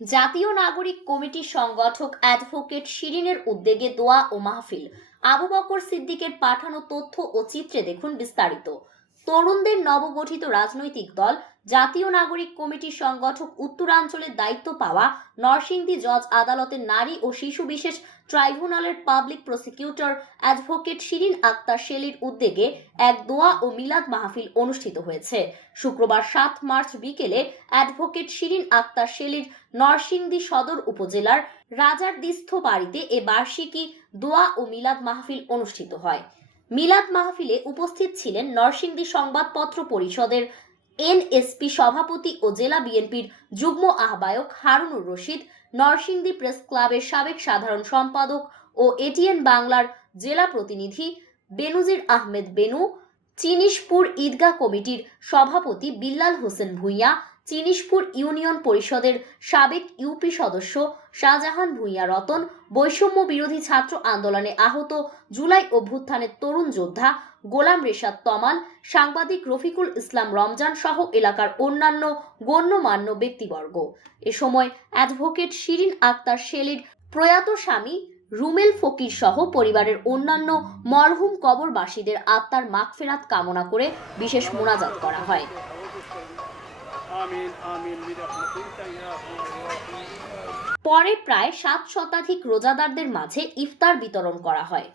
জাতীয় নাগরিক কমিটির সংগঠক অ্যাডভোকেট শিরিনের উদ্যোগে দোয়া ও মাহফিল। আবু বকর সিদ্দিকের পাঠানো তথ্য ও চিত্রে দেখুন বিস্তারিত। তরুণদের নবগঠিত রাজনৈতিক দল জাতীয় নাগরিক কমিটির সংগঠক উত্তরাঞ্চলের দায়িত্ব পাওয়া নরসিংদী জজ আদালতের নারী ও শিশু বিশেষ ট্রাইব্যুনালের public prosecutor advocate Shirin Akter শেলির উদ্যোগে এক দোয়া ও মিলাদ মাহফিল অনুষ্ঠিত হয়েছে। শুক্রবার সাত মার্চ বিকেলে অ্যাডভোকেট শিরিন আক্তার শেলির নরসিংদী সদর উপজেলার রাজার দিস্থ বাড়িতে এ বার্ষিকী দোয়া ও মিলাদ মাহফিল অনুষ্ঠিত হয়। মিলাদ মাহফিলে উপস্থিত ছিলেন নরসিংদী সংবাদপত্র পরিষদের এনএসপি সভাপতি ও জেলা বিএনপির যুগ্ম আহ্বায়ক হারুনুর রশিদ, নরসিংদী প্রেস ক্লাবের সাবেক সাধারণ সম্পাদক ও এটিএন বাংলার জেলা প্রতিনিধি বেনুজির আহমেদ বেনু চিনিশপুর ঈদগাহ কমিটির সভাপতি বিল্লাল হোসেন ভূঁইয়া চিনিশপুর ইউনিয়ন পরিষদের সাবেক ইউপি সদস্য শাহজাহান ভূঁইয়া রতন, বৈষম্য বিরোধী ছাত্র আন্দোলনে আহত জুলাই অভ্যুত্থানের তরুণ যোদ্ধা গোলাম রেশাদ তমাল, সাংবাদিক রফিকুল ইসলাম রমজান সহ এলাকার অন্যান্য গণ্যমান্য ব্যক্তিবর্গ। এ সময় অ্যাডভোকেট শিরিন আক্তার শেলির প্রয়াত স্বামী রুমেল ফকির সহ পরিবারের অন্যান্য মরহুম কবরবাসীদের আত্মার মাগফেরাত কামনা করে বিশেষ মোনাজাত করা হয়। পরে প্রায় সাত শতাধিক রোজাদারদের মাঝে ইফতার বিতরণ করা হয়।